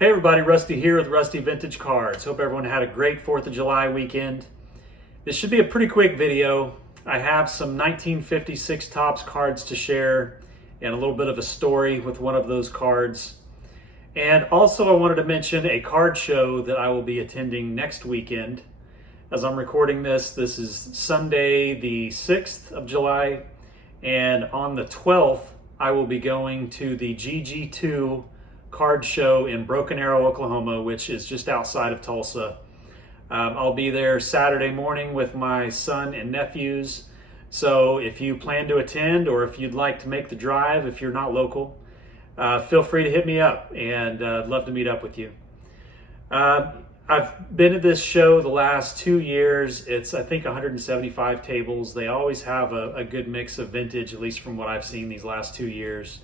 Hey everybody, Rusty here with Rusty Vintage Cards. Hope everyone had a great 4th of July weekend. This should be a pretty quick video. I have some 1956 Topps cards to share and a little bit of a story with one of those cards. And also I wanted to mention a card show that I will be attending next weekend. As I'm recording this is Sunday the 6th of July, and on the 12th I will be going to the GG2 card show in Broken Arrow, Oklahoma, which is just outside of Tulsa. I'll be there Saturday morning with my son and nephews. So if you plan to attend, or if you'd like to make the drive, if you're not local, feel free to hit me up, and I'd love to meet up with you. I've been at this show the last 2 years. It's, I think, 175 tables. They always have a good mix of vintage, at least from what I've seen these last 2 years.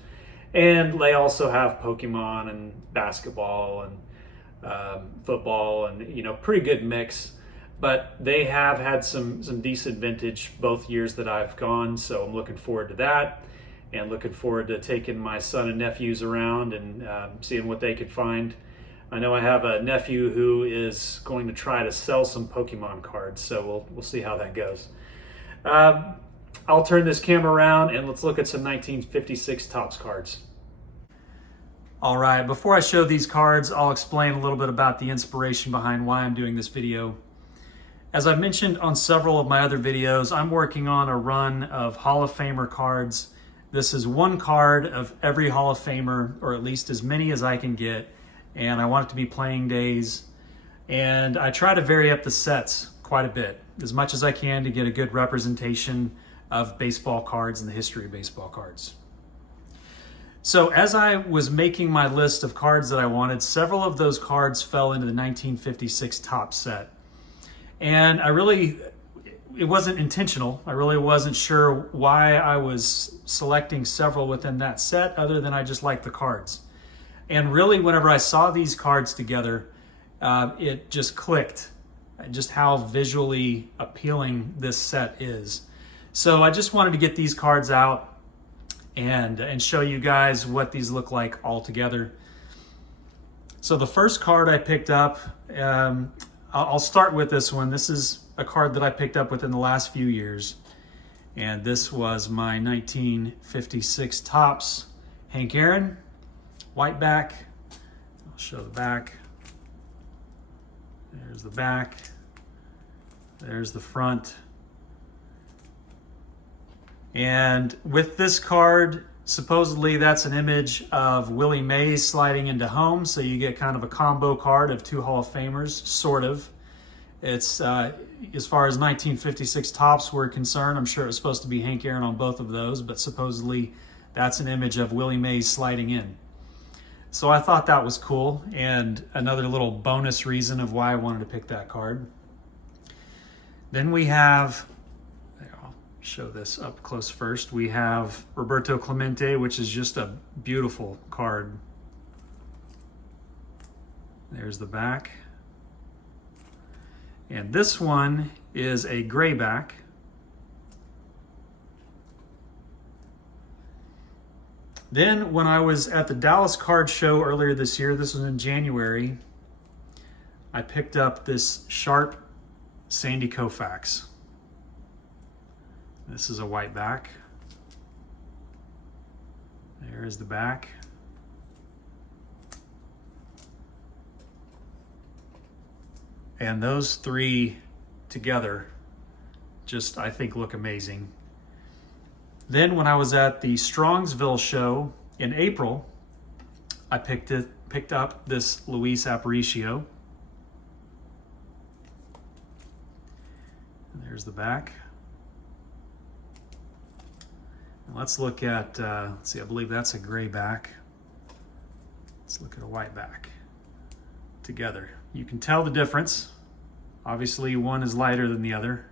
And they also have Pokemon and basketball and football, and pretty good mix. But they have had some decent vintage both years that I've gone, so I'm looking forward to that, and looking forward to taking my son and nephews around and seeing what they could find. I know I have a nephew who is going to try to sell some Pokemon cards, so we'll see how that goes. I'll turn this camera around and let's look at some 1956 Topps cards. All right, before I show these cards, I'll explain a little bit about the inspiration behind why I'm doing this video. As I've mentioned on several of my other videos, I'm working on a run of Hall of Famer cards. This is one card of every Hall of Famer, or at least as many as I can get, and I want it to be playing days. And I try to vary up the sets quite a bit, as much as I can, to get a good representation of baseball cards and the history of baseball cards. So as I was making my list of cards that I wanted, several of those cards fell into the 1956 Topps set. And it wasn't intentional. I really wasn't sure why I was selecting several within that set, other than I just liked the cards. And really, whenever I saw these cards together, it just clicked, just how visually appealing this set is. So I just wanted to get these cards out and show you guys what these look like all together. So the first card I picked up, I'll start with this one. This is a card that I picked up within the last few years. And this was my 1956 Topps Hank Aaron, white back. I'll show the back. There's the back. There's the front. And with this card, supposedly that's an image of Willie Mays sliding into home, so you get kind of a combo card of two Hall of Famers, sort of. It's, as far as 1956 Topps were concerned, I'm sure it was supposed to be Hank Aaron on both of those, but supposedly that's an image of Willie Mays sliding in. So I thought that was cool, and another little bonus reason of why I wanted to pick that card. Then we have, I'll show this up close first. We have Roberto Clemente, which is just a beautiful card. There's the back. And this one is a gray back. Then when I was at the Dallas Card Show earlier this year, this was in January, I picked up this Sharp Sandy Koufax. This is a white back. There is the back. And those three together just, I think, look amazing. Then when I was at the Strongsville show in April, I picked up this Luis Aparicio. And there's the back. And let's look at, let's see, I believe that's a gray back. Let's look at a white back together. You can tell the difference. Obviously, one is lighter than the other.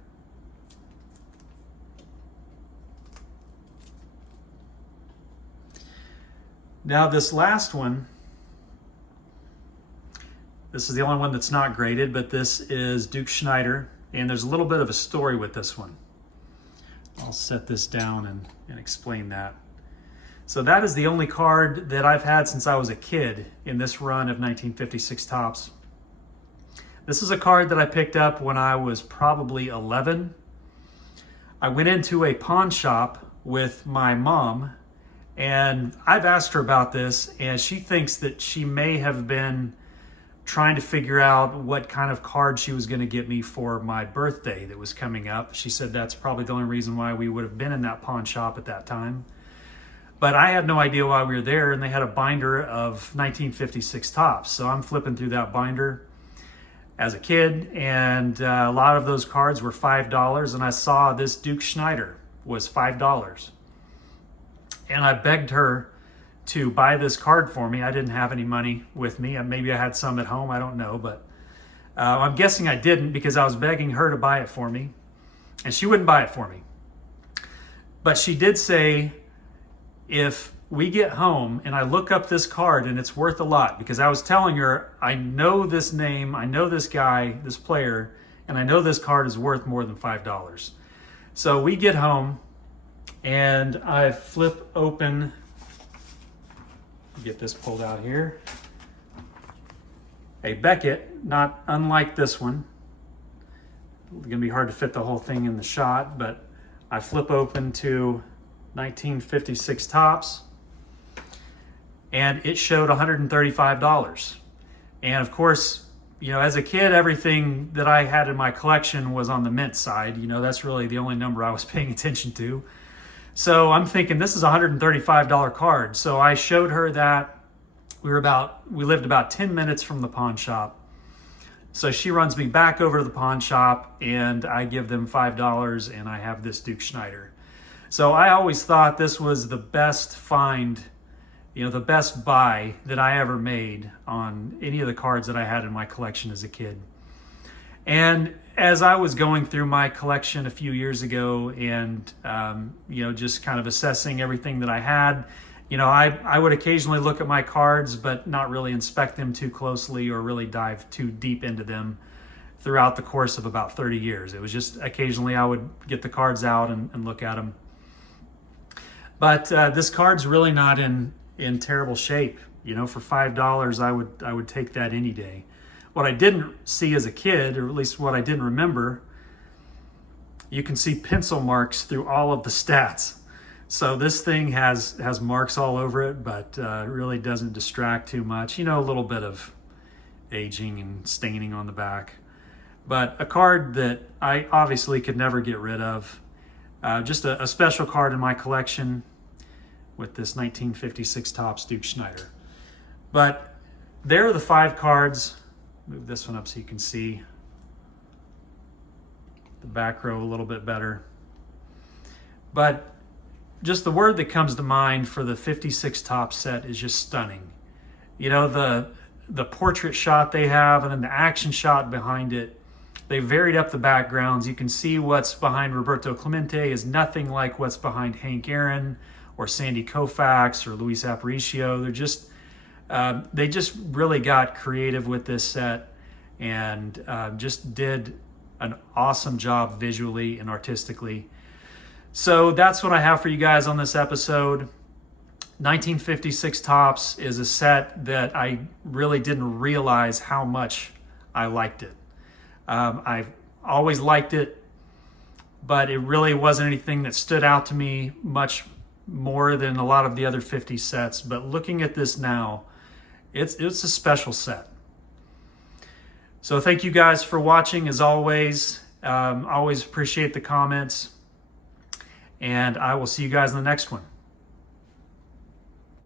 Now this last one, this is the only one that's not graded, but this is Duke Snider, and there's a little bit of a story with this one. I'll set this down and explain that. So that is the only card that I've had since I was a kid in this run of 1956 Topps. This is a card that I picked up when I was probably 11. I went into a pawn shop with my mom, and I've asked her about this, and she thinks that she may have been trying to figure out what kind of card she was going to get me for my birthday that was coming up. She said that's probably the only reason why we would have been in that pawn shop at that time. But I had no idea why we were there, and they had a binder of 1956 Topps. So I'm flipping through that binder as a kid, and a lot of those cards were $5, and I saw this Duke Snider was $5. And I begged her to buy this card for me. I didn't have any money with me. Maybe I had some at home, I don't know, but I'm guessing I didn't, because I was begging her to buy it for me, and she wouldn't buy it for me. But she did say, if we get home and I look up this card and it's worth a lot, because I was telling her, I know this name, I know this guy, this player, and I know this card is worth more than $5. So we get home and I flip open, get this pulled out here, a Beckett, not unlike this one. It's gonna be hard to fit the whole thing in the shot, but I flip open to 1956 Topps, and it showed $135. And of course, you know, as a kid, everything that I had in my collection was on the mint side. You know, that's really the only number I was paying attention to. So I'm thinking, this is a $135 card. So I showed her that. We lived about 10 minutes from the pawn shop. So she runs me back over to the pawn shop, and I give them $5, and I have this Duke Snider. So I always thought this was the best find, you know, the best buy that I ever made on any of the cards that I had in my collection as a kid. And as I was going through my collection a few years ago and, you know, just kind of assessing everything that I had, you know, I would occasionally look at my cards, but not really inspect them too closely or really dive too deep into them throughout the course of about 30 years. It was just occasionally I would get the cards out and look at them. But this card's really not in terrible shape. You know, for $5, I would take that any day. What I didn't see as a kid, or at least what I didn't remember, you can see pencil marks through all of the stats. So this thing has marks all over it, but really doesn't distract too much. You know, a little bit of aging and staining on the back. But a card that I obviously could never get rid of. Just a special card in my collection with this 1956 Topps Duke Snider. But there are the 5 cards. Move this one up so you can see the back row a little bit better. But just the word that comes to mind for the 56 Topps set is just stunning. You know, the portrait shot they have, and then the action shot behind it. They varied up the backgrounds. You can see what's behind Roberto Clemente is nothing like what's behind Hank Aaron or Sandy Koufax or Luis Aparicio. They're just, they just really got creative with this set and just did an awesome job visually and artistically. So that's what I have for you guys on this episode. 1956 Topps is a set that I really didn't realize how much I liked it. I've always liked it, but it really wasn't anything that stood out to me much more than a lot of the other 50 sets. But looking at this now, it's a special set. So thank you guys for watching. As always, always appreciate the comments, and I will see you guys in the next one.